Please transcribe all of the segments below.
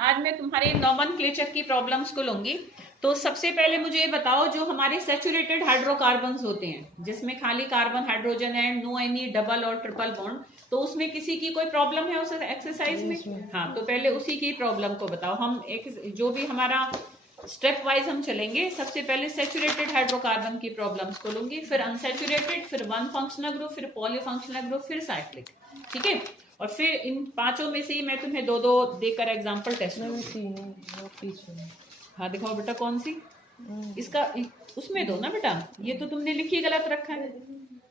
आज मैं तुम्हारे नोमेनक्लेचर की प्रॉब्लम्स को लूंगी। तो सबसे पहले मुझे ये बताओ, जो हमारे सैचुरेटेड हाइड्रोकार्बन्स होते हैं जिसमें खाली कार्बन हाइड्रोजन है, नो एनी डबल और ट्रिपल बॉन्ड, तो उसमें किसी की कोई प्रॉब्लम है उस एक्सरसाइज में? हाँ, तो पहले उसी की प्रॉब्लम को बताओ। हम एक जो भी हमारा स्टेप वाइज हम चलेंगे। सबसे पहले सैचुरेटेड हाइड्रोकार्बन की प्रॉब्लम्स को लूंगी, फिर अनसैचुरेटेड, फिर वन फंक्शनल ग्रुप, फिर पॉलीफंक्शनल ग्रुप, फिर साइक्लिक। ठीक है, और फिर इन पांचों में से ही मैं तुम्हें दो दो देकर एग्जांपल टेस्ट करूंगी। हाँ दिखाओ बेटा, कौन सी? इसका उसमें दो ना बेटा, ये तो तुमने लिखी गलत रखा है।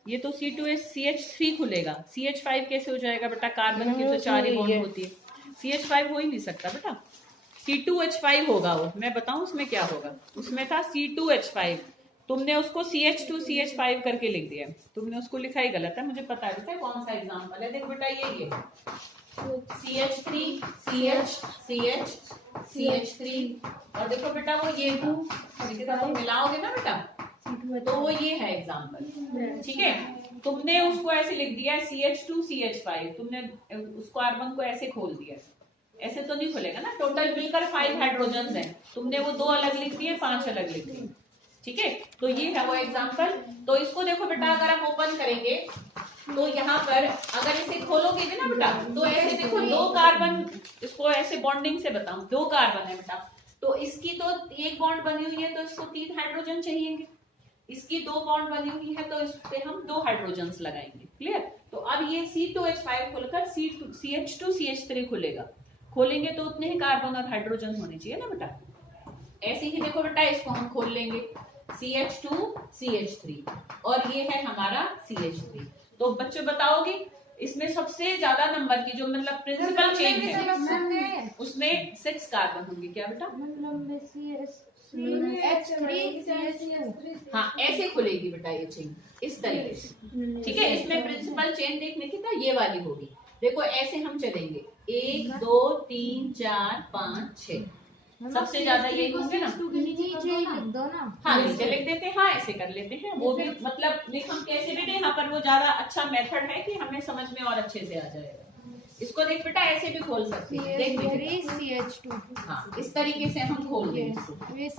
ये तो C2H3 खुलेगा, CH5 कैसे हो जाएगा बेटा? कार्बन की तो 4 ही बॉन्ड होती है, CH5 हो ही नहीं सकता बेटा। C2H5 होगा वो, मैं बताऊं उसमें क्या होगा। उसमें था C2H5, तुमने उसको CH2CH5 करके लिख दिया, तुमने उसको लिखा ही गलत है। मुझे पता है बेटा कौन सा एग्जाम्पल है। देखो बेटा ये CH3 CH CH CH3, और देखो बेटा वो ये था, मिलाओगे ना बेटा तो वो ये है एग्जाम्पल। ठीक है, तुमने उसको ऐसे लिख दिया CH2CH5, तुमने उस कार्बन को ऐसे खोल दिया, ऐसे तो नहीं खुलेगा ना। टोटल मिलकर 5 हाइड्रोजन है, तुमने वो 2 अलग लिख दिए, 5 अलग लिख दिए। ठीक है, तो ये है वो एग्जाम्पल। तो इसको देखो बेटा, अगर हम ओपन करेंगे तो यहाँ पर अगर इसे खोलोगे भी ना बेटा, तो ऐसे देखो 2 कार्बन, इसको ऐसे बॉन्डिंग से बताऊं, 2 कार्बन है बेटा, तो इसकी तो 1 बॉन्ड बनी हुई है, तो इसको 3 हाइड्रोजन चाहिएंगे। इसकी 2 बॉन्ड बनी हुई है, तो इस पे हम 2 हाइड्रोजन लगाएंगे। क्लियर? तो अब ये C2H5 खुलकर CH2CH3 खुलेगा। खोलेंगे तो उतने ही कार्बन और हाइड्रोजन होने चाहिए ना बेटा। ऐसे ही देखो बेटा, इसको हम खोल लेंगे CH2CH3, और ये है हमारा CH3। तो बच्चों बताओगे इसमें सबसे ज्यादा नंबर की जो मतलब प्रिंसिपल चेन है उसमें 6 कार्बन होंगे। क्या बेटा? हाँ, ऐसे खुलेगी बेटा ये चेन, इस तरीके से। ठीक है, इसमें प्रिंसिपल चेन देखने की तो ये वाली होगी। देखो ऐसे हम चलेंगे, 1 2 3 4 5 6, सबसे ज्यादा ये होंगे ना। हाँ, नीचे लिख देते हैं, हाँ ऐसे कर लेते हैं। वो भी मतलब लिख हम कैसे भी नहीं, यहाँ पर वो ज्यादा अच्छा मेथड है कि हमें समझ में और अच्छे से आ जाएगा। इसको देख बेटा, ऐसे भी खोल सकते हैं, देख CH2। हाँ, इस तरीके से हम खोल देंगे।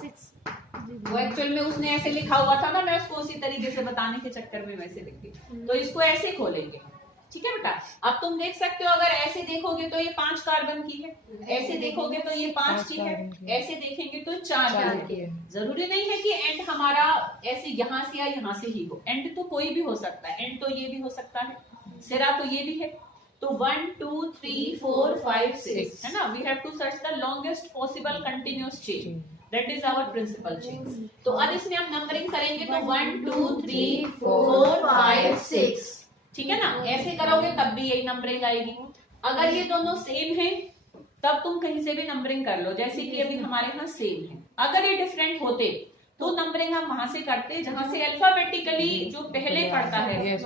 वो एक्चुअल में उसने ऐसे लिखा हुआ था ना, मैं उसको उसी तरीके से बताने के चक्कर में वैसे लिख दी। तो इसको ऐसे खोलेंगे। ठीक है बेटा, अब तुम देख सकते हो, अगर ऐसे देखोगे तो ये 5 कार्बन की है, ऐसे देखोगे तो ये 5 की है, ऐसे देखेंगे तो 4 की है। जरूरी नहीं है कि एंड हमारा ऐसे यहाँ से या यहाँ से ही हो, एंड तो कोई भी हो सकता है, एंड तो ये भी हो सकता है, सिरा तो ये भी है। तो 1 2 3 4 5 6 है ना। We have to search the longest possible continuous chain, that is our principal chain. तो अब इसमें हम नंबरिंग करेंगे तो 1 2 3 4 5 6, ठीक है ना। ऐसे करोगे तब भी यही नंबरिंग आएगी। अगर ये दोनों सेम है तब तुम कहीं से भी नंबरिंग कर लो, जैसे कि अभी हमारे यहाँ सेम है। अगर ये डिफरेंट होते तो नंबरिंग हम वहां से करते जहां से अल्फाबेटिकली जो पहले पढ़ता है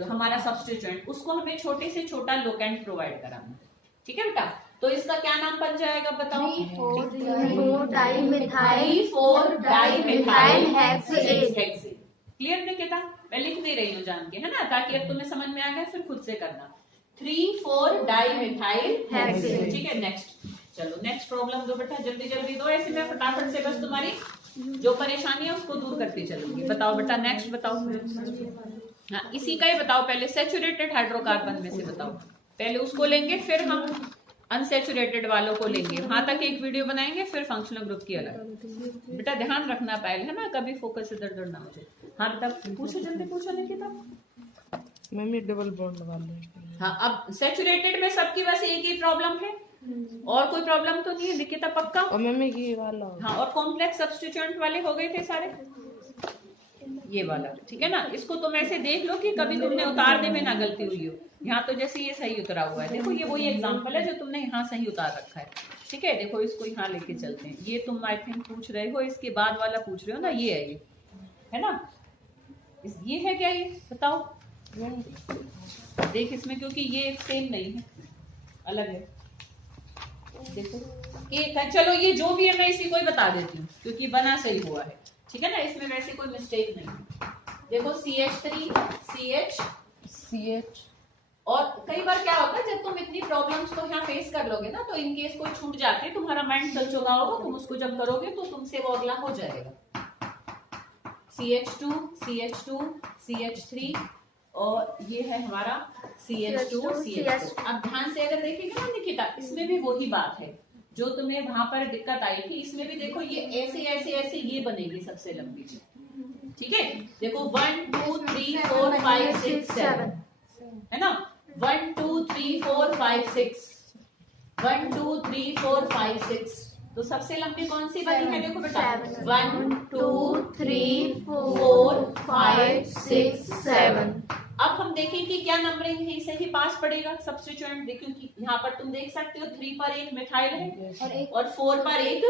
हमारा सब्स्टिट्यूएंट, उसको हमें छोटे से छोटा लोकेंट प्रोवाइड कराना। ठीक है बेटा, तो इसका क्या नाम बन जाएगा बताओ? 3,4-डाइमिथाइल हेक्सेन। क्लियर निकिता? मैं लिख नहीं रही हूँ जान के, है ना, ताकि अब तुम्हें समझ में आ गया, फिर खुद से करना। 3,4-डाइमिथाइल हेक्सेन। ठीक है, नेक्स्ट। चलो नेक्स्ट प्रॉब्लम दो बेटा, जल्दी जल्दी दो, ऐसे मैं फटाफट से बस तुम्हारी जो परेशानी है उसको दूर करती चलूंगी। बताओ बेटा, नेक्स्ट बताओ। हाँ, इसी का ही बताओ। पहले सैचुरेटेड हाइड्रोकार्बन में से बताओ, पहले उसको लेंगे, फिर हम अनसैचुरेटेड वालों को लेंगे। वहां तक एक वीडियो बनाएंगे, फिर फंक्शनल ग्रुप की अलग। बेटा ध्यान रखना पहले, है ना, कभी फोकस इधर उधर ना हो जाए। हाँ बेटा पूछो, जल्दी पूछो निकिता। मम्मी डबल बॉन्ड वाले। हाँ, अब सैचुरेटेड में सबकी बस एक ही प्रॉब्लम है, और कोई प्रॉब्लम तो नहीं है निकिता, पक्का? और मम्मी की वाला। हाँ, और कॉम्प्लेक्स सब्स्टिट्यूएंट वाले हो गए थे सारे, ये वाला। ठीक है ना, इसको तुम ऐसे देख लो कि कभी तुमने उतारने में ना गलती हुई हो। यहाँ तो जैसे ये सही उतरा हुआ है, देखो ये वही एग्जांपल है जो तुमने यहाँ सही उतार रखा है। ठीक है, देखो इसको यहाँ लेके चलते हैं। ये तुम आई थिंक पूछ रहे हो, इसके बाद वाला पूछ रहे हो ना, ये है, ये है ना, ये है क्या, ये बताओ। देख इसमें, क्योंकि ये सेम नहीं है, अलग है। देखो एक है, चलो ये जो भी है मैं इसी को ही बता देती हूँ क्योंकि बना सही हुआ है। ठीक है ना, इसमें वैसे कोई मिस्टेक नहीं है। देखो CH3 CH CH और कई बार क्या होता है, जब तुम इतनी प्रॉब्लम्स को यहाँ फेस कर लोगे ना, तो इन केस कोई छूट जाती है, तुम्हारा माइंड चल चुका होगा, तुम उसको जब करोगे तो तुमसे वो अगला हो जाएगा। CH2 CH2 CH3 और ये है हमारा CH2 CH2। अब ध्यान से अगर देखेंगे ना निकिता, इसमें भी वही बात है जो तुम्हें वहां पर दिक्कत आई थी, इसमें भी देखो ये ऐसे ऐसे ऐसे ये बनेगी सबसे लंबी चेन। ठीक है, देखो 1 2 3 4 5 6 7 है ना, 1 2 3 4 5 6 1 2 3 4 5 6। तो सबसे लंबी कौन सी बनी है, देखो बेटा 1 2 3 4 5 6 7। अब हम देखें कि क्या नंबरिंग है, इसे ही पास पड़ेगा सब्स्टिट्यूएंट। देखो कि यहाँ पर तुम देख सकते हो 3 पर एक मिथाइल है और 4 पर एक,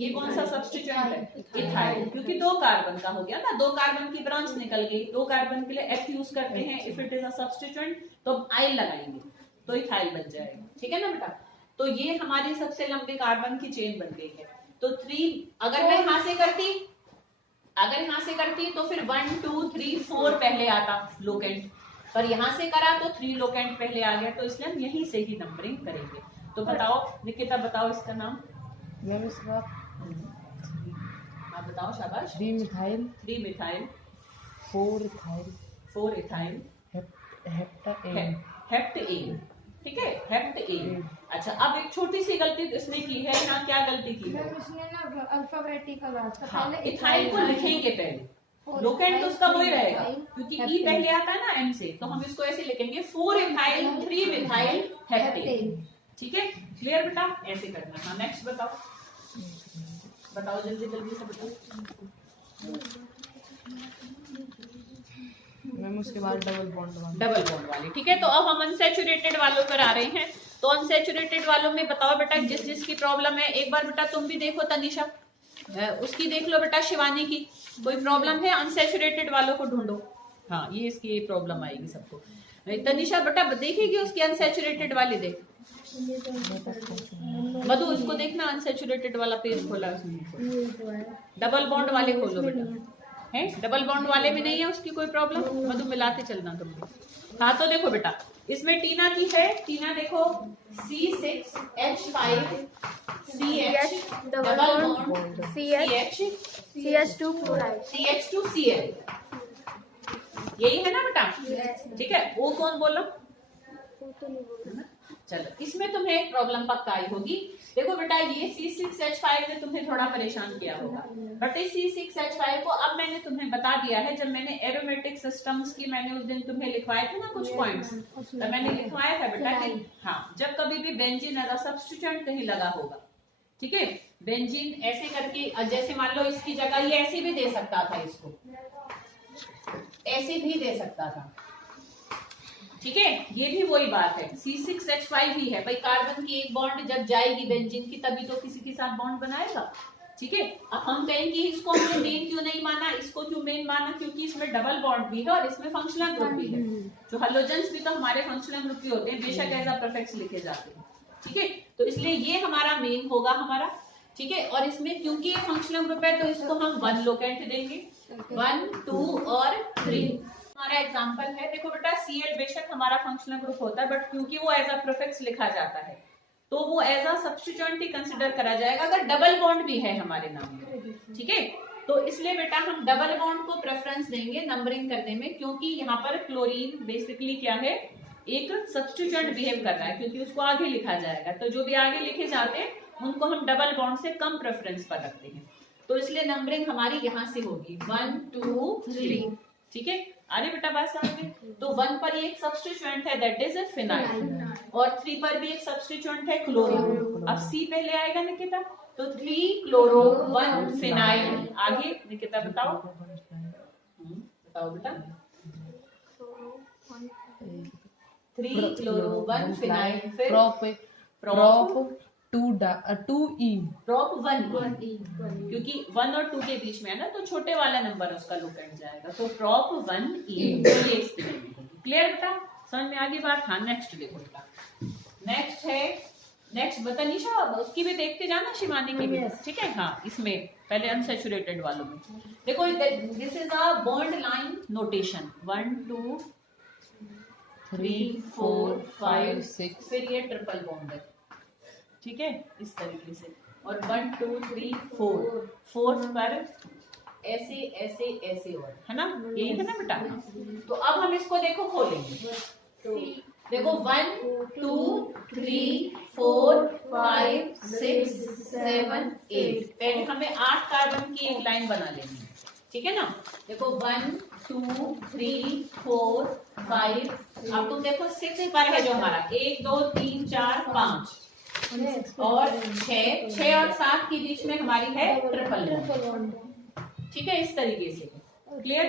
ये कौन सा सब्स्टिट्यूएंट है, इथाइल, क्योंकि 2 कार्बन का हो गया ना, 2 कार्बन की ब्रांच निकल गई। 2 कार्बन के लिए F यूज करते हैं, if it is a substituent तो आइल लगाएंगे तो इथाइल बन जाएगा। ठीक है ना बेटा, तो ये हमारी सबसे लंबी कार्बन की चेन बन गई है। तो 3 अगर मैं यहाँ से करती तो फिर 1 2 3 4 पहले आता लोकेंट, पर यहाँ से करा तो 3 लोकेंट पहले आ गया, तो इसलिए हम यहीं से ही नंबरिंग करेंगे। तो बताओ निकिता, बताओ इसका नाम। मैम इसका आप बताओ, शाबाश। 3 methyl 3 methyl 4 ethyl 4 ethyl heptane. Heptane. ठीक है, हेप्टेन। अच्छा, अब एक छोटी सी गलती इसने की है, यहाँ क्या गलती की है, उसने ना अल्फाबेटिकल हाँ, इथाइल को लिखेंगे पहले, लोकेंट तो उसका वही रहेगा क्योंकि ई पहले आता है ना एम से, तो हम इसको ऐसे लिखेंगे 4 इथाइल 3 मिथाइल हेप्टेन। ठीक है, क्लियर बेटा, ऐसे करना। हाँ, नेक्स्ट बताओ, बताओ जल्दी जल्दी से बताओ। मैम उसके बाद डबल बॉन्ड वाली। ठीक है, तो अब हम अनसैचुरेटेड वालों पर आ रहे हैं। तो अनसैचुरेटेड वालों में बताओ बेटा, जिस जिसकी प्रॉब्लम है, एक बार बेटा तुम भी देखो, तनिषा उसकी देख लो बेटा, शिवानी की कोई प्रॉब्लम है, अनसैचुरेटेड वालों को ढूंढो। हाँ, ये इसकी प्रॉब्लम आएगी सबको। तनिषा बेटा देखेगी उसकी अनसैचुरेटेड वाली, देख मधु उसको देखना, अनसैचुरेटेड वाला पेज खोला उसने, डबल बॉन्ड वाले खोलो बेटा। है, डबल बॉन्ड वाले में नहीं है उसकी कोई प्रॉब्लम, मधु मिलाते चलना तुम। हाँ, तो देखो बेटा, इसमें टीना की है, टीना देखो C6H5 CH double bond CH2 CH2Cl, यही है ना बेटा। ठीक है, वो कौन बोलो, चलो इसमें तुम्हें एक प्रॉब्लम पक्का आई होगी। देखो बेटा, ये C6H5 ने तुम्हें थोड़ा परेशान किया होगा, बट इस C6H5 को अब मैंने तुम्हें बता दिया है। जब मैंने एरोमेटिक सिस्टम्स की मैंने उस दिन तुम्हें लिखवाए थे ना कुछ पॉइंट्स, तो मैंने लिखवाया था बेटा कि हाँ, जब कभी भी बेंजीन एज अ सब्स्टिट्यूएंट कहीं लगा होगा, ठीक है, बेंजीन ऐसे करके, जैसे मान लो इसकी जगह ये ऐसे भी दे सकता था, इसको ऐसे भी दे सकता था। ठीक है, ये भी वही बात है, C6H5 ही है भाई, कार्बन की एक बॉन्ड जब जाएगी बेंजीन की, तभी तो किसी के साथ बॉन्ड बनाएगा। ठीक है, अब हम कहेंगे इसको हमने मेन क्यों नहीं माना, इसको क्यों मेन माना, क्योंकि इसमें डबल बॉन्ड भी है और इसमें फंक्शनल ग्रुप भी है। जो हेलोजेंस भी तो हमारे फंक्शनल ग्रुप के होते हैं, बेशक एज अ प्रीफिक्स लिखे जाते हैं। ठीक है, तो इसलिए ये हमारा मेन होगा हमारा। ठीक है, और इसमें क्योंकि ये फंक्शनल ग्रुप है तो इसको हम 1 लोकेंट देंगे, 1 2 और 3। हमारा एग्जांपल है, देखो बेटा Cl बेशक हमारा फंक्शनल ग्रुप होता है, बट क्योंकि वो एज अ प्रीफिक्स लिखा जाता है तो वो एज अ सब्स्टिट्यूएंट ही कंसिडर करा जाएगा अगर डबल बॉन्ड भी है हमारे नाम में। ठीक है, तो इसलिए बेटा हम डबल बॉन्ड को प्रेफरेंस देंगे नंबरिंग करने में, क्योंकि यहाँ पर क्लोरीन बेसिकली क्या है, एक सब्स्टिट्यूएंट बिहेव कर रहा है, क्योंकि उसको आगे लिखा जाएगा। तो जो भी आगे लिखे जाते हैं उनको हम डबल बॉन्ड से कम प्रेफरेंस पर रखते हैं, तो इसलिए नंबरिंग हमारी यहाँ से होगी 1 2 3। ठीक है, अरे बेटा बात समझ में। तो 1 पर एक सब्स्टिट्यूएंट है, दैट इज फिनाइल, और 3 पर भी एक सब्स्टिट्यूएंट है, क्लोरीन। अब C पहले आएगा निकिता, तो 3 क्लोरो 1 फिनाइल। आगे निकिता बताओ, बताओ बेटा, 3 क्लोरो 1 फिनाइल, फिर प्रोप 2E, प्रोप 1E, क्योंकि 1 और 2 के बीच में है ना, तो छोटे वाला नंबर उसका लोकेंट जाएगा, तो प्रोप 1E। तो ये क्लियर बेटा, समझ में आ गई बात। हाँ, नेक्स्ट देखो बेटा, नेक्स्ट है, नेक्स्ट बता निशा, उसकी भी देखते जाना, शिवानी की भी। ठीक है, हाँ, इसमें पहले अनसैचुरेटेड वालों में देखो, this is a bond line notation, 1 2 3 4 5 6, फिर ये ट्रिपल बॉन्ड है, ठीक है, इस तरीके से, और 1 2 3 4, फोर्थ पर ऐसे ऐसे ऐसे, और है ना, यही है ना बेटा। तो अब हम इसको देखो खोलेंगे, देखो 1 2 3 4 5 6 7 8, पहले हमें 8 कार्बन की एक लाइन बना लेनी है, ठीक है ना। देखो 1 2 3 4 5, अब तुम देखो 6 पर है जो हमारा 1 2 3 4 5 और 6 और 7 के बीच में हमारी है ट्रिपल बॉन्ड, ठीक है, इस तरीके से, क्लियर।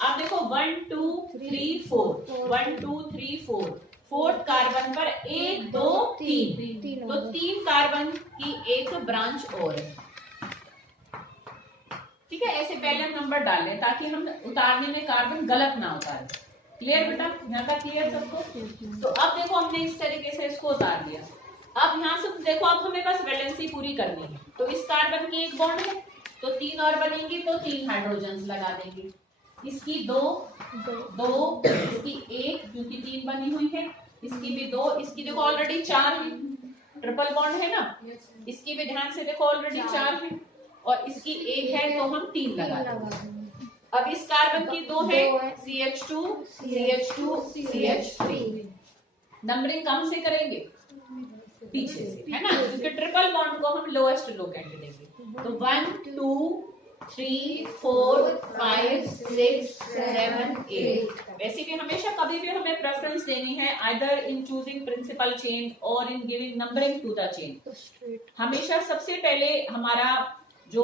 अब देखो 1 2 3 4, 1 2 3 4, फोर्थ कार्बन पर 1 2 3, तो 3 कार्बन की एक ब्रांच और है, ठीक है। ऐसे पहले हम नंबर डाल लें ताकि हम उतारने में कार्बन गलत ना उतारे, क्लियर बेटा, यहाँ तक क्लियर सबको। तो अब देखो हमने इस तरीके से इसको उतार दिया। अब यहाँ से देखो, अब हमें बस वैलेंसी पूरी करनी है, तो इस कार्बन की एक बॉन्ड है तो 3 और बनेंगी, तो 3 हाइड्रोजन लगा देंगे, इसकी 2 इसकी 1 क्योंकि 3 बनी हुई है, इसकी भी 2, इसकी देखो ऑलरेडी 4 है, ट्रिपल बॉन्ड है ना, इसकी भी ध्यान से देखो ऑलरेडी 4 है, और इसकी 1 है तो हम 3 लगा देंगे। अब इस कार्बन की 2 है, CH2 CH2 CH3, नंबरिंग कम से करेंगे पीछे से, है ना, क्योंकि ट्रिपल बॉन्ड को हम लोएस्ट लोकेंट देंगे। तो 1 2 3 4 5 6 7 8, वैसे भी हमेशा कभी भी हमें प्रेफरेंस देनी है either in choosing principal chain और in giving numbering to the chain. हमेशा सबसे पहले हमारा जो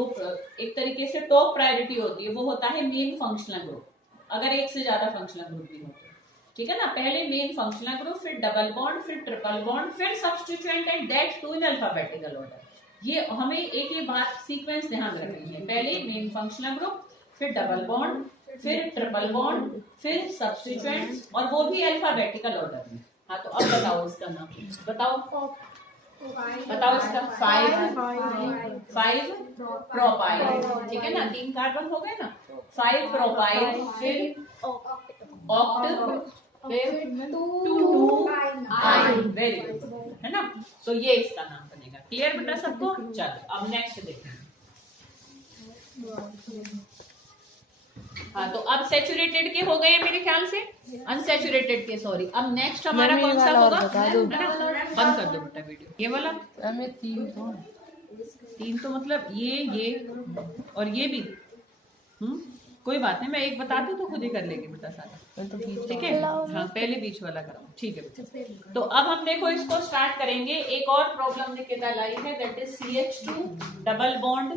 एक तरीके से टॉप प्रायोरिटी होती है वो होता है मेन फंक्शनल ग्रुप, अगर एक से ज्यादा फंक्शनल ग्रुप भी होते हैं, ठीक है ना। पहले मेन फंक्शनल ग्रुप, फिर डबल बॉन्ड, फिर ट्रिपल बॉन्ड, फिर substituent and that too in alphabetical order. ये हमें एक ये बात सीक्वेंस ध्यान रखनी है, पहले मेन फंक्शनल ग्रुप, फिर डबल बॉन्ड, फिर ट्रिपल बॉन्ड, फिर सब्स्टिट्यूएंट्स, और वो भी अल्फाबेटिकल ऑर्डर में। हाँ, तो अब बताओ इसका नाम, बताओ इसका 5 प्रोपाइल, ठीक है ना, 3 कार्बन हो गए ना, 5 प्रोपाइल, फिर ऑक्ट, फिर 2 आइन, वेरी गुड, है ना। तो ये इसका नाम बनेगा, क्लियर बेटा सबको। चलो अब नेक्स्ट देखें। हाँ, तो अब सैचुरेटेड के हो गए मेरे ख्याल से, अनसैचुरेटेड के सॉरी। अब नेक्स्ट हमारा कौन सा होगा, बंद कर दो बेटा वीडियो, ये वाला 3 तो मतलब ये और ये भी, कोई बात नहीं, मैं एक बताती हूँ तो खुद ही कर लेंगे बेटा सारा, ठीक है। हाँ, पहले बीच वाला कराऊँ, ठीक है बेटा। तो अब हम देखो इसको स्टार्ट करेंगे। एक और प्रॉब्लम निकिता लाई है, that is CH2 double bond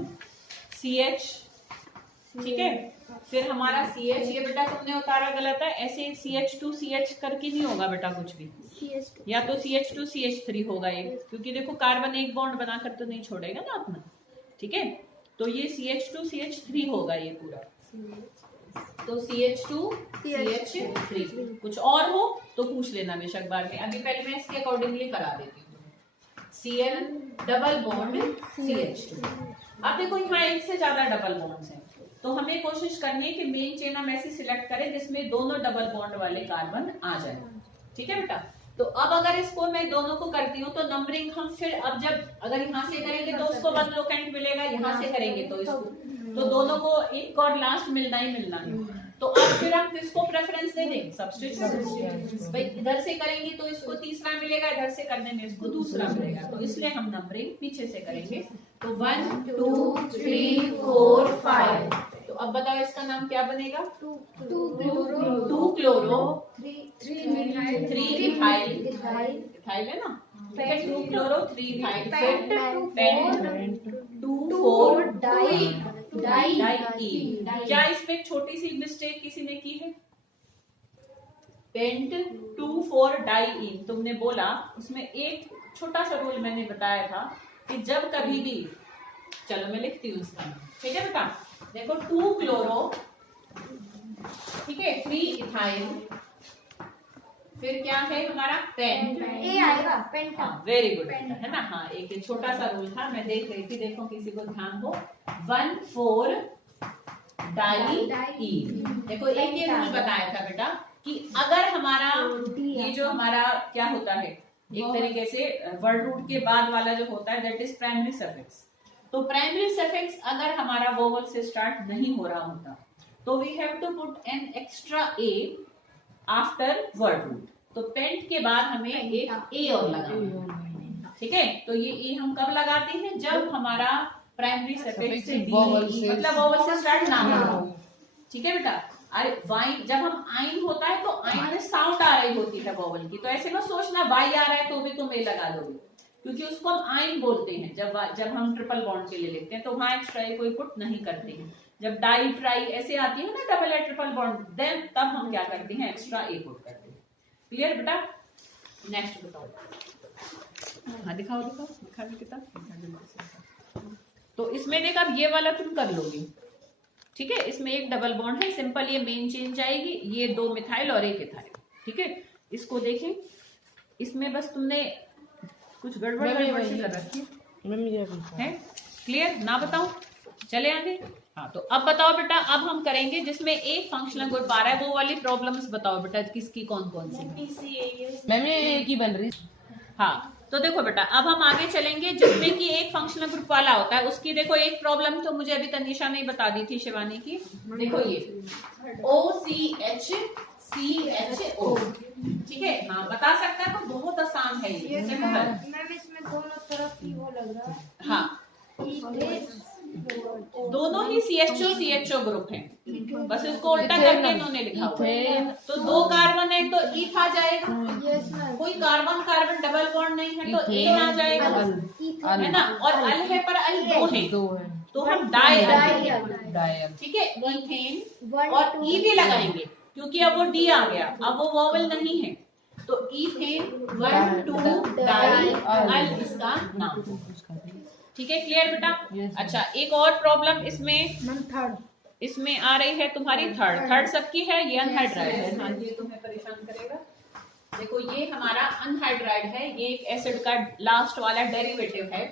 CH, ठीक है, फिर हमारा CH, ये बेटा तुमने उतारा गलत है, ऐसे CH2 CH करके नहीं होगा बेटा कुछ भी, या तो CH2 CH3 होगा ये, क्योंकि देखो कार्बन एक बॉन्ड बनाकर तो नहीं छोड़ेगा ना अपना, ठीक है। तो ये CH2 CH3 होगा ये पूरा, तो CH2 CH3, कुछ और हो तो पूछ लेना बेशक बाद में, अभी पहले मैं इसके अकॉर्डिंगली करा देती हूँ। Cl double bond CH2। अब देखो यहाँ एक से ज्यादा डबल बॉन्ड्स हैं, तो हमें कोशिश करनी है कि मेन चेन हम ऐसे सिलेक्ट करें जिसमें दोनों डबल बॉन्ड वाले कार्बन आ जाए, ठीक है बेटा। तो अब अगर इसको मैं दोनों को करती हूँ तो नंबरिंग हम फिर अब जब अगर यहाँ से करेंगे तो उसको 1 लोकेंट मिलेगा, यहाँ से करेंगे तो इसको, तो दोनों को एक और लास्ट मिलना ही मिलना है। तो अब फिर हम किसको प्रेफरेंस दे देंगे, सब्स्टिट्यूट। भाई इधर से करेंगे तो इसको तीसरा मिलेगा, इधर से करने में इसको दूसरा मिलेगा, तो इसलिए हम नंबरिंग पीछे से करेंगे। तो 1 2 3 4 5, तो अब बताओ इसका नाम क्या बनेगा, 2 क्लोरो 3 इथाइल है ना, 2 क्लोरो 3 इथाइल, फिर पेंट 2 4 डाइईन। क्या इसमें एक छोटी सी मिस्टेक किसी ने की है, पेंट 2 4 डाइईन तुमने बोला, उसमें एक छोटा सा रूल मैंने बताया था कि जब कभी भी, चलो मैं लिखती हूँ इसका, ठीक है बेटा। देखो 2 क्लोरो, ठीक है, 3 इथाइल, फिर क्या है हमारा पेंट, ए आएगा पेंट, हाँ वेरी गुड है ना। हाँ, एक छोटा सा रूल था, मैं देख रही थी, देखो किसी को ध्यान हो। 1 4 डाइईन, देखो एक ये रूल बताया था बेटा कि अगर हमारा ये जो हमारा क्या होता है एक तरीके से वर्ड रूट के बाद वाला जो होता है दैट इज प्राइमरी सफिक्स। तो प्राइमरी सफिक्स अगर हमारा वोवल से स्टार्ट नहीं हो रहा होता तो we have to put an extra A after word root. तो पेंट के बाद हमें एक ए और लगाना, ठीक है। तो ये ए हम कब लगाते हैं, जब हमारा प्राइमरी सफिक्स से मतलब वोवल से स्टार्ट ना हो, ठीक है बेटा। अरे वाइन जब हम आइन होता है तो आइन में साउंड आ रही होती है वोवल की, तो ऐसे में सोचना वाई आ रहा है तो भी तुम ए लगा दोगे, क्योंकि उसको हम आइन बोलते हैं जब हम ट्रिपल बॉन्ड के लिए लिखते हैं, तो वहां एक्स्ट्रा ए कोई पुट नहीं करते हैं। जब डाई ट्राई ऐसे आती है ना डबल ए ट्रिपल बॉन्ड, देन तब हम क्या करते हैं एक्स्ट्रा ए पुट करते हैं। क्लियर बेटा। नेक्स्ट बताओ, हाँ दिखाओ दिखाओ दिखा भी किताब। तो इसमें देख अब ये वाला तुम कर लोगे, ठीक है। इसमें एक डबल बॉन्ड है, सिंपल ये मेन चेंज आएगी, ये 2 मिथाइल और 1 इथाइल, ठीक है। इसको देखें, इसमें बस तुमने कुछ गड़बड़ सी कर रखी है। क्लियर ना बताओ, चले आगे। हाँ तो अब बताओ बेटा, अब हम करेंगे जिसमें एक फंक्शनल ग्रुप आ रहा है, वो वाली प्रॉब्लम्स बताओ बेटा किसकी कौन कौन सी। मैम ये एक ही बन रही। हाँ तो देखो बेटा, अब हम आगे चलेंगे जिसमें कि एक फंक्शनल ग्रुप वाला होता है। उसकी देखो एक प्रॉब्लम तो मुझे अभी तनीषा ने बता दी थी, शिवानी की। देखो ये OCH CHO, ठीक है। हाँ बता सकता है, तो बहुत आसान है ये। मैम इसमें दोनों तरफ ही वो लग रहा है। हाँ दोनों ही CHO ग्रुप है, बस इसको उल्टा करके इन्होंने लिखा हुआ है। तो 2 कार्बन है तो ईथ आ जाएगा, कोई कार्बन कार्बन डबल बॉन्ड नहीं है तो एन आ जाएगा, है ना। और अल है पर अल 2 है तो हम डाई, ठीक है। ईथेन और ई भी लगाएंगे क्योंकि अब वो डी आ गया, अब वो वोवल नहीं है, तो ईथेन 1 2 डाई अल इसका नाम, ठीक है। क्लियर बेटा। अच्छा एक और प्रॉब्लम इसमें आ रही है तुम्हारी थर्ड सबकी है, ये अनहाइड्राइड है। हाँ ये तुम्हें परेशान करेगा। देखो ये हमारा अनहाइड्राइड है, ये एक एसिड का लास्ट वाला डेरिवेटिव है।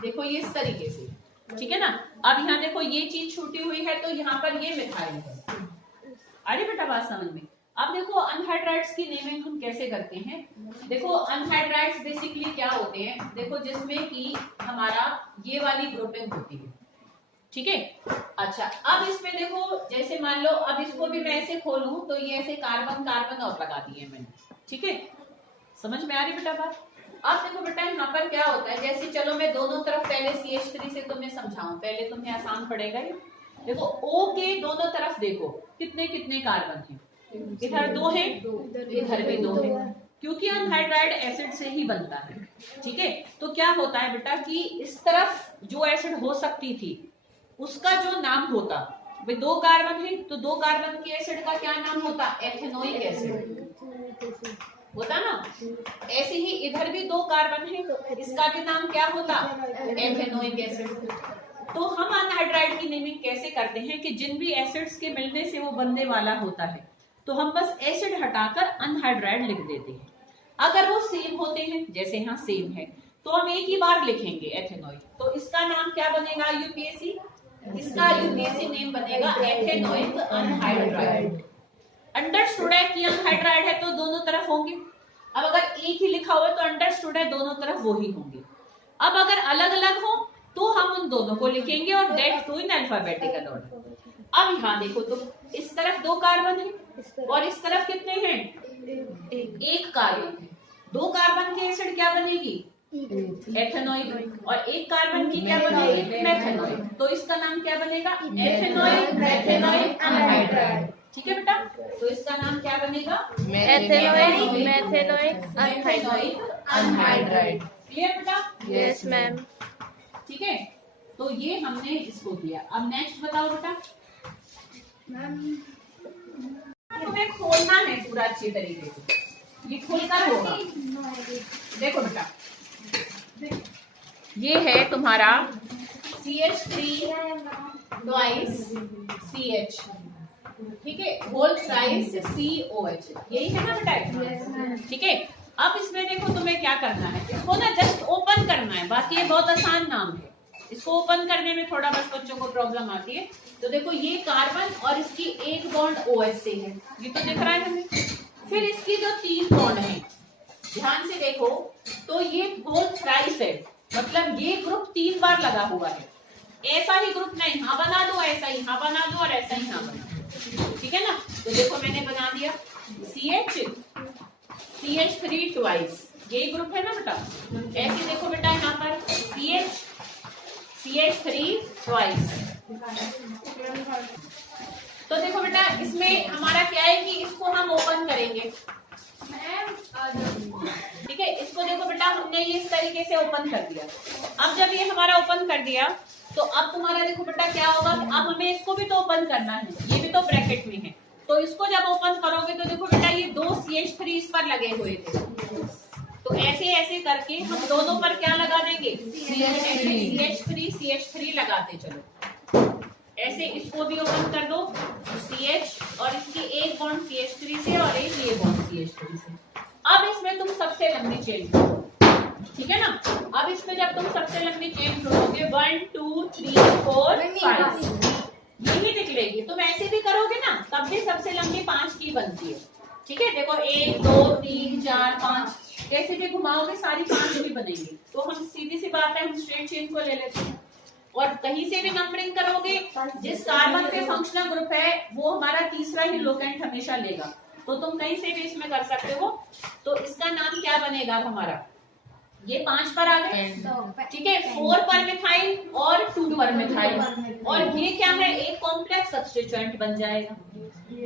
देखो ये इस तरीके से, ठीक है ना। अब यहाँ देखो ये चीज छूटी हुई है तो यहाँ पर ये मिथाइल है। अरे बेटा बात समझ में। अब देखो अनहाइड्राइड्स की नेमिंग हम कैसे करते हैं। देखो अनहाइड्राइड्स बेसिकली क्या होते हैं, देखो जिसमें कि हमारा ये वाली ग्रुपिंग होती है, ठीक है। अच्छा अब इसमें देखो जैसे मान लो अब इसको भी मैं ऐसे खोलूं तो ये ऐसे कार्बन कार्बन और लगा दिए मैंने, ठीक है। समझ में आ रही बेटा बात। अब देखो बेटा यहाँ पर क्या होता है, जैसे चलो मैं दोनों तरफ पहले CH3 से तुम्हें समझाऊं, पहले तुम्हें आसान पड़ेगा ये। देखो O के दोनों तरफ देखो कितने कितने कार्बन है, इधर 2 है इधर भी 2 है, क्योंकि अनहाइड्राइड एसिड से ही बनता है, ठीक है। तो क्या होता है बेटा कि इस तरफ जो एसिड हो सकती थी उसका जो नाम होता, भाई 2 कार्बन है तो 2 कार्बन के एसिड का क्या नाम होता, एथेनोइक एसिड होता ना। ऐसे ही इधर भी 2 कार्बन है, इसका भी नाम क्या होता, एथेनोइक एसिड। तो हम अनहाइड्राइड की नेमिंग कैसे करते हैं कि जिन भी एसिड्स के मिलने से वो बनने वाला होता है तो हम बस एसिड हटाकर अनहाइड्राइड लिख देते हैं। अगर वो सेम होते हैं, जैसे यहाँ सेम है, तो हम एक ही बार लिखेंगे एथेनोइक, तो इसका नाम क्या बनेगा यूपीएससी, इसका यूपीएससी नेम बनेगा एथेनोइक अनहाइड्राइड। अंडरस्टूड है कि अनहाइड्राइड है तो दोनों तरफ होंगे। अब अगर एक ही लिखा हुआ है तो अंडरस्टूड है दोनों तरफ वो ही होंगे। अब अगर अलग अलग हो तो हम उन दोनों को लिखेंगे और that too in alphabetical order. अब यहाँ देखो तो इस तरफ 2 कार्बन है और इस तरफ कितने हैं, 1 कार्बन है। 2 कार्बन की एसिड क्या बनेगी, एथेनोइक, और 1 कार्बन की क्या बनेगी, मेथेनोइक। तो इसका नाम क्या बनेगा, एथेनोइक मेथेनोइक अनहाइड्राइड, ठीक है बेटा। तो इसका नाम क्या बनेगा, एथेनोइक मेथेनोइक अनहाइड्राइड। क्लियर बेटा। Yes ma'am. ठीक है, तो ये हमने इसको किया। अब नेक्स्ट बताओ बेटा। तुम्हें खोलना है पूरा अच्छी तरीके से, ये खुलकर होगा। देखो बेटा, ये है तुम्हारा CH3 ट्वाइस CH, ठीक है, होल थ्राइस COH, यही है ना बेटा, ठीक है। अब इसमें देखो तुम्हें क्या करना है, इसको ना जस्ट ओपन करना है, बाकी ये बहुत आसान नाम है। इसको ओपन करने में थोड़ा बस बच्चों को प्रॉब्लम आती है। तो देखो ये कार्बन और इसकी एक बॉन्ड OH से है, ये तो दिख रहा है हमें। फिर इसकी जो 3 बॉन्ड है, ध्यान से देखो, तो ये बोथ थ्राइस है, मतलब ये ग्रुप 3 बार लगा हुआ है। ऐसा ही ग्रुप नहीं, हाँ बना दो, ऐसा ही हाँ बना दो, और ऐसा ही हाँ बना दो, ठीक है ना। तो देखो मैंने बना दिया CH3 ट्वाइस, ये ग्रुप है ना बेटा। ऐसे देखो बेटा यहाँ पर CH3 ट्वाइस। तो देखो बेटा इसमें हमारा क्या है कि इसको हम ओपन करेंगे, ठीक है। इसको देखो बेटा हमने ये इस तरीके से ओपन कर दिया। अब जब ये हमारा ओपन कर दिया तो अब तुम्हारा देखो बेटा क्या होगा, अब हमें इसको भी तो ओपन करना है, ये भी तो ब्रैकेट में है। तो इसको जब ओपन करोगे तो देखो बेटा ये 2 CH3 इस पर लगे हुए थे, तो ऐसे ऐसे करके हम दोनों पर क्या लगा देंगे, CH3 लगाते चलो। ऐसे इसको भी ओपन कर दो, CH, और इसकी एक बॉन्ड CH3 से और एक ये बॉन्ड CH3 से। अब इसमें तुम सबसे लंबी चेन ढूंढो, ठीक है ना। अब इसमें जब तुम सबसे लंबी चेन ढूंढोगे 1 2 3 4 5 यही निकलेगी। तुम ऐसे भी करोगे ना तब भी सबसे लंबी 5 की बनती है, ठीक है। देखो 1 2 3 4 5 कैसे भी घुमाओगे सारी 5 भी बनेगी। तो हम सीधी सी बात है, हम स्ट्रेट चेन को ले लेते हैं और कहीं से भी नंबरिंग करोगे, जिस कार्बन पे फंक्शनल ग्रुप है वो हमारा तीसरा ही लोकेंट हमेशा लेगा। तो तुम कहीं से भी इसमें कर सकते हो। तो इसका नाम क्या बनेगा हमारा, ये 5 पर आ गए, ठीक है। 4 पर मिथाइल और 2 पर मिथाइल, और ये क्या है, एक कॉम्प्लेक्स सब्स्टिट्यूएंट बन जाएगा।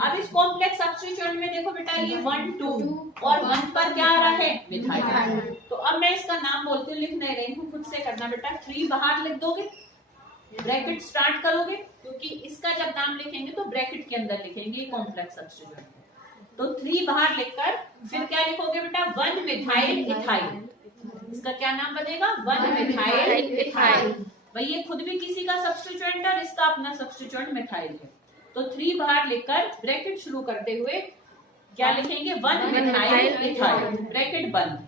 अब इस कॉम्प्लेक्स सब्स्टिट्यूएंट में देखो बेटा ये 1 2 और 1 पर क्या आ रहा है, मिथाइल। तो अब मैं इसका नाम बोलती हूँ, लिख नहीं रही हूँ, खुद से करना बेटा। 3 बाहर लिख दोगे, ब्रैकेट स्टार्ट करोगे, क्योंकि इसका जब नाम लिखेंगे तो ब्रैकेट के अंदर लिखेंगे कॉम्प्लेक्स सब्स्टिट्यूएंट। तो 3 बाहर लिखकर फिर क्या लिखोगे बेटा, 1 मिथाइल इथाइल। इसका क्या नाम बनेगा, 1 मिथाइल इथाइल। भाई ये खुद भी किसी का सब्स्टिट्यूएंट है और इसका अपना सब्स्टिट्यूएंट मिथाइल है। तो 3 बाहर लिखकर ब्रैकेट शुरू करते हुए क्या लिखेंगे, 1 मिथाइल इथाइल, ब्रैकेट बंद।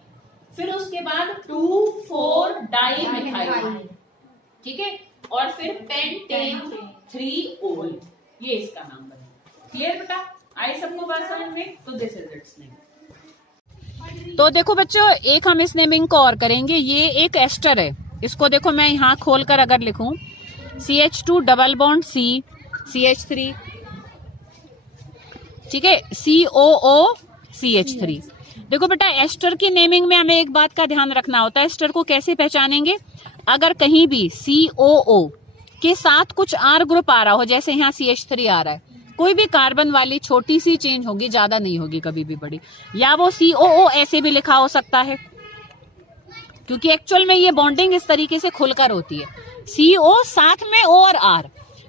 फिर उसके बाद 2 4 डाई मिथाइल, ठीक है, और फिर पेंटेन 3 ओल, ये इसका नाम बनेगा। क्लियर बेटा, आई सबको बात समझ में। तो दिस इज इट्स नेम। तो देखो बच्चों एक हम इस नेमिंग को और करेंगे। ये एक एस्टर है, इसको देखो मैं यहाँ खोलकर अगर लिखूं CH2 double bond C CH3, ठीक है, COO CH3। देखो बेटा एस्टर की नेमिंग में हमें एक बात का ध्यान रखना होता है, एस्टर को कैसे पहचानेंगे। अगर कहीं भी COO के साथ कुछ R ग्रुप आ रहा हो, जैसे यहाँ CH3 आ रहा है, कोई भी कार्बन वाली छोटी सी चेंज होगी, ज्यादा नहीं होगी कभी भी बड़ी, या वो COO ऐसे भी लिखा हो सकता है, क्योंकि एक्चुअल में ये बॉन्डिंग इस तरीके से खुलकर होती है। CO साथ में O और R,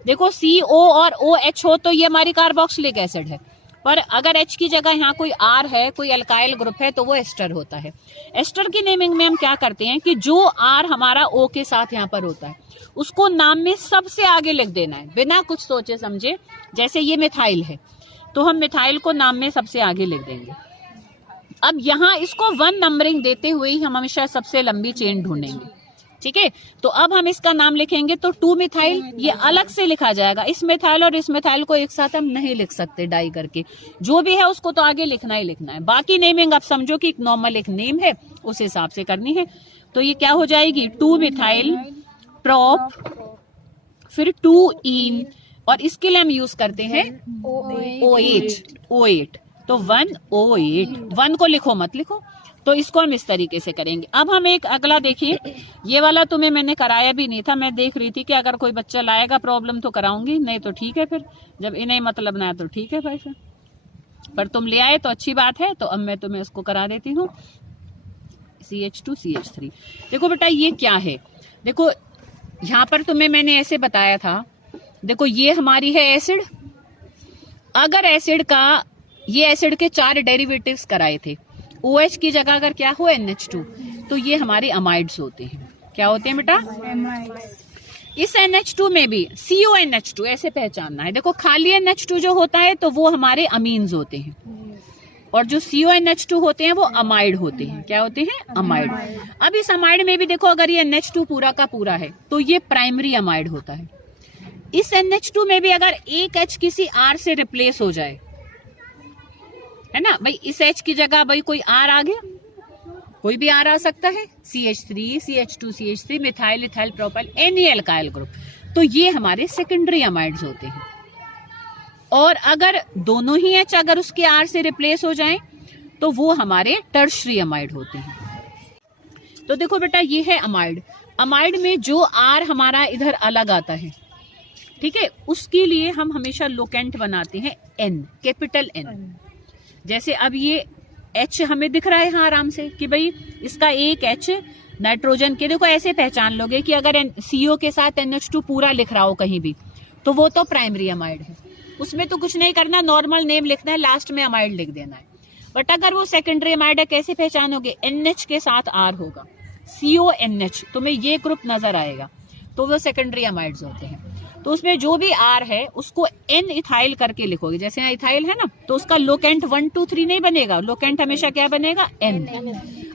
देखो CO और OH हो तो ये हमारी कार्बोक्सिलिक एसिड है, पर अगर H की जगह यहाँ कोई R है, कोई अल्काइल ग्रुप है, तो वो एस्टर होता है। एस्टर की नेमिंग में हम क्या करते हैं कि जो R हमारा O के साथ यहाँ पर होता है उसको नाम में सबसे आगे लिख देना है, बिना कुछ सोचे समझे। जैसे ये मिथाइल है तो हम मिथाइल को नाम में सबसे आगे लिख देंगे। अब यहाँ इसको 1 नंबरिंग देते हुए ही हम हमेशा सबसे लंबी चेन ढूंढेंगे, ठीक है। तो अब हम इसका नाम लिखेंगे तो 2 मिथाइल, ये अलग से लिखा जाएगा। इस मिथाइल और इस मिथाइल को एक साथ हम नहीं लिख सकते डाई करके, जो भी है उसको तो आगे लिखना ही लिखना है। बाकी नेमिंग आप समझो कि नॉर्मल एक नेम है, उस हिसाब से करनी है। तो ये क्या हो जाएगी, 2 मिथाइल प्रॉप, फिर 2 इन, और इसके लिए हम यूज करते हैं O8। तो 1O8, 1 को लिखो मत लिखो। तो इसको हम इस तरीके से करेंगे। अब हम एक अगला देखिए, ये वाला तुम्हें मैंने कराया भी नहीं था, मैं देख रही थी कि अगर कोई बच्चा लाएगा प्रॉब्लम तो कराऊंगी, नहीं तो ठीक है, फिर जब इन्हें मतलब ना है तो ठीक है भाई, फिर पर तुम ले आए तो अच्छी बात है। तो अब मैं तुम्हें इसको करा देती हूँ, CH2 CH3। देखो बेटा ये क्या है, देखो यहाँ पर तुम्हें मैंने ऐसे बताया था, देखो ये हमारी है एसिड। अगर एसिड का, ये एसिड के 4 डेरिवेटिव्स कराए थे, OH की जगह अगर क्या हो NH2, तो ये हमारे अमाइड्स होते हैं। क्या होते हैं बेटा, इस NH2 में भी CONH2 ऐसे पहचानना है। देखो खाली NH2 जो होता है तो वो हमारे अमीन्स होते हैं, और जो CONH2 होते हैं वो अमाइड होते हैं। क्या होते हैं? अमाइड। अब इस अमाइड में भी देखो, अगर ये NH2 पूरा का पूरा है तो ये प्राइमरी अमाइड होता है। इस NH2 में भी अगर एक H किसी R से रिप्लेस हो जाए, है ना भाई, इस H की जगह भाई कोई R आ गया, कोई भी R आ सकता है, CH3, CH2, CH3, methyl, ethyl, propyl, any alkyl group, तो ये हमारे सेकेंडरी अमाइड्स होते हैं। और अगर दोनों ही H अगर उसके R से रिप्लेस हो जाएं तो वो हमारे टर्शरी अमाइड होते हैं। तो देखो बेटा, ये है अमाइड। अमाइड में जो R हमारा इधर अलग आता है, ठीक है, उसके लिए हम हमेशा लोकेंट बनाते हैं N, कैपिटल N। जैसे अब ये H हमें दिख रहा है यहाँ आराम से कि भाई इसका एक H नाइट्रोजन के, देखो ऐसे पहचान लोगे कि अगर CO के साथ NH2 पूरा लिख रहा हो कहीं भी तो वो तो प्राइमरी अमाइड है, उसमें तो कुछ नहीं करना, नॉर्मल नेम लिखना है, लास्ट में अमाइड लिख देना है। बट अगर वो सेकेंडरी अमाइड है, कैसे पहचानोगे? NH के साथ R होगा, CONH, तुम्हें ये ग्रुप नजर आएगा, तो वो सेकेंडरी अमाइड्स होते हैं। तो उसमें जो भी R है उसको N इथाइल करके लिखोगे। जैसे यहाँ इथाइल है ना, तो उसका लोकेंट 1 2 3 नहीं बनेगा, लोकेंट हमेशा क्या बनेगा? N।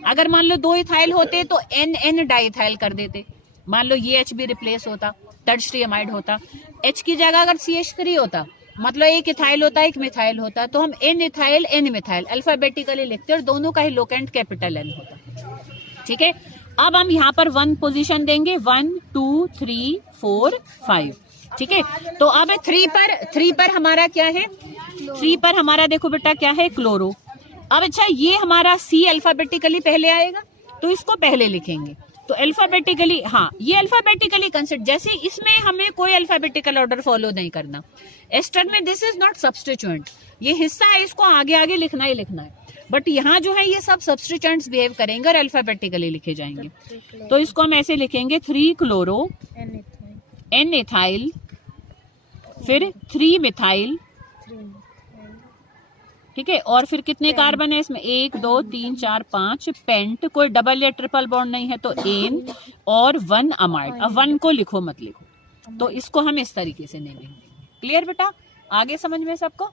अगर मान लो 2 इथाइल होते तो N डाइथाइल कर देते। मान लो ये H भी रिप्लेस होता, टर्शरी अमाइड होता। H की जगह अगर CH3 होता, मतलब एक इथाइल होता एक मिथाइल होता, तो हम N ethyl N methyl alphabetically लिखते और दोनों का ही लोकेंट कैपिटल N होता। ठीक है, अब हम यहाँ पर 1 पोजीशन देंगे, 1 2 3 4 5। ठीक है, तो अब 3 पर हमारा क्या है? 3 पर हमारा देखो बेटा क्या है? क्लोरो। अब अच्छा, ये हमारा C अल्फाबेटिकली पहले आएगा तो इसको पहले लिखेंगे, तो अल्फाबेटिकली, हाँ ये अल्फाबेटिकली कंसिडर, जैसे इसमें हमें कोई अल्फाबेटिकल ऑर्डर फॉलो नहीं करना। एस्टर में दिस इज नॉट सब्स्टिट्यूएंट, ये हिस्सा है, इसको आगे आगे लिखना ही लिखना है। बट यहाँ जो है ये सब सब्स्टिट्यूएंट्स बिहेव करेंगे और अल्फाबेटिकली लिखे जाएंगे। तो इसको हम ऐसे लिखेंगे 3 क्लोरो, N इथाइल, फिर 3 मिथाइल, ठीक है, और फिर कितने कार्बन है इसमें? 1 2 3 4 5 पेंट, कोई डबल या ट्रिपल बॉन्ड नहीं है तो एन, और 1 अमाइड। अब 1 को लिखो मत लिखो, तो इसको हम इस तरीके से नेमिंग देंगे। क्लियर बेटा? आगे समझ में सबको?